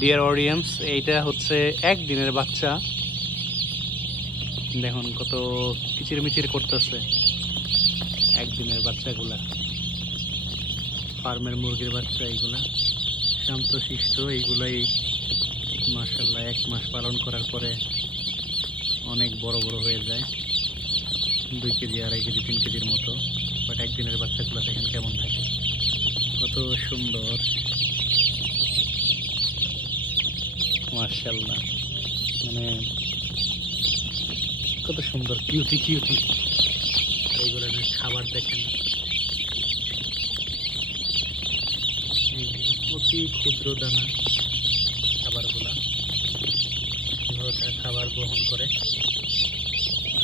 Dear audience এইটা হচ্ছে একদিনের বাচ্চা। দেখুন কত কিচির মিচির করতেছে একদিনের বাচ্চাগুলা। ফার্মের মুরগির বাচ্চা এইগুলা। শান্ত শিষ্ট, এইগুলাই মাসাল্লাহ এক মাস পালন করার পরে অনেক বড় বড় হয়ে যায়। দুই কেজি, আড়াই কেজি, তিন কেজির মতো। বাট একদিনের বাচ্চাগুলো দেখেন কেমন থাকে। কত সুন্দর। মার্শাল্লাহ মানে কত সুন্দর কিউটি কিউটি এইগুলো খাবার দেখেন। অতি ক্ষুদ্র দানা খাবারগুলা। খাবার গ্রহণ করে।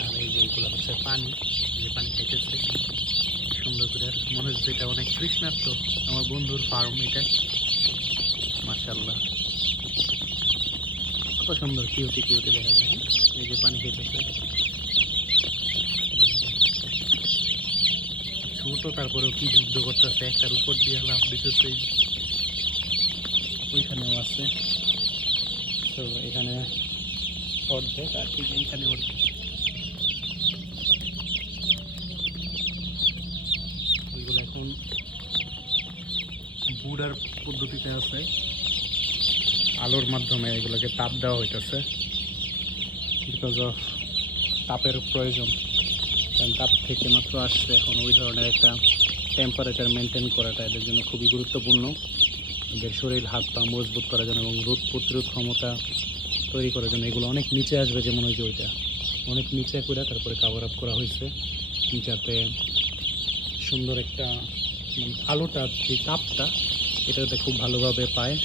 আর এই যে হচ্ছে পানি। যে পানি খাইতেছে। সুন্দর করে। মনে হচ্ছে এটা অনেক তৃষ্ণার্ত আমার বন্ধুর ফার্ম এটা। মার্শাল্লাহ কত সুন্দর কিউটি কিউটি দেখা যায় হ্যাঁ? এই যে পানি খেতেছে ছোট, তারপরেও কি যুদ্ধ করতেছে, একটার উপর দিয়ে লাভ দিতেছে। ওইখানেও আছে। তো এখানে অর্ধেক আর ঠিক এইখানে অর্ধেক। ওইগুলো এখন বুড়ার পদ্ধতিতে আছে। আলোর মাধ্যমে এগুলোকে তাপ দেওয়া হইতেছে। বিকজ অফ তাপের প্রয়োজন। কারণ তাপ থেকে মাত্র আসছে এখন ওই ধরনের একটা টেম্পারেচার মেনটেন করাটা এদের জন্য খুবই গুরুত্বপূর্ণ। এদের শরীর, হাত, পা মজবুত করার জন্য এবং রোগ প্রতিরোধ ক্ষমতা তৈরি করার জন্য এগুলো অনেক নিচে আসবে যেমন ওই যে ওইটা। অনেক নিচে করে তারপরে কাভার আপ করা হয়েছে যাতে সুন্দর একটা মানে আলোটা, যে তাপটা, এটাতে খুব ভালোভাবে পায়।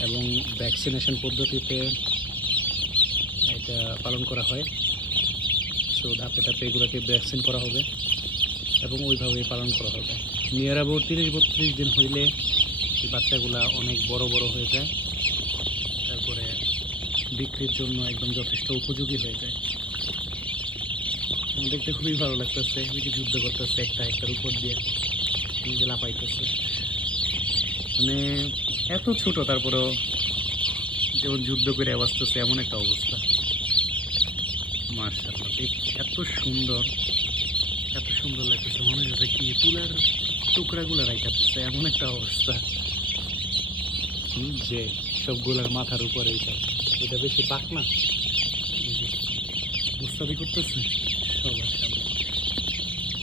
এবং ভ্যাকসিনেশন পদ্ধতিতে এটা পালন করা হয়। সো ধাপে ধাপে এগুলোকে ভ্যাকসিন করা হবে এবং ওইভাবেই পালন করা হবে। নিয়ার অ্যাবাউট তিরিশ বত্রিশ দিন হইলে এই বাচ্চাগুলা অনেক বড় বড় হয়ে যায়। তারপরে বিক্রির জন্য একদম যথেষ্ট উপযোগী হয়ে যায়। দেখতে খুবই ভালো লাগতেছে। ওই যে যুদ্ধ করতেছে একটা একটার উপর দিয়ে, নিজে লাফাইতেছে। মানে এত ছোট তারপরেও যেমন যুদ্ধ করে বাঁচতেছে এমন একটা অবস্থা। মার্শাল্লাহ এত সুন্দর এত সুন্দর লাগতেছে। মনে হচ্ছে কি তুলার টুকরাগুলো রাইখাতেছে এমন একটা অবস্থা। যে সবগুলার মাথার উপরে এটা এটা বেশি পাক না। মুস্তাদি করতেছে সবার সামনে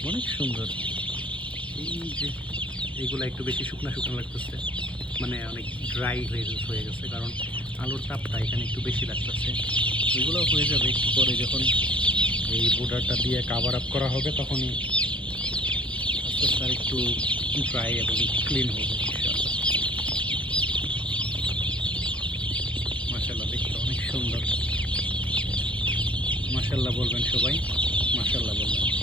অনেক সুন্দর। এই যে এইগুলা একটু বেশি শুকনা শুকনো লাগতেছে। মানে অনেক ড্রাই হয়ে হয়ে গেছে, কারণ আলুর তাপটা এখানে একটু বেশি লাগতেছে। এগুলো হয়ে যাবে একটু পরে যখন এই বোর্ডারটা দিয়ে কাভার আপ করা হবে, তখনই আস্তে আস্তে একটু ড্রাই এবং ক্লিন হবে মাসাল্লাহ দেখতে অনেক সুন্দর। মাসাল্লাহ বলবেন সবাই মাসাল্লাহ বলবেন।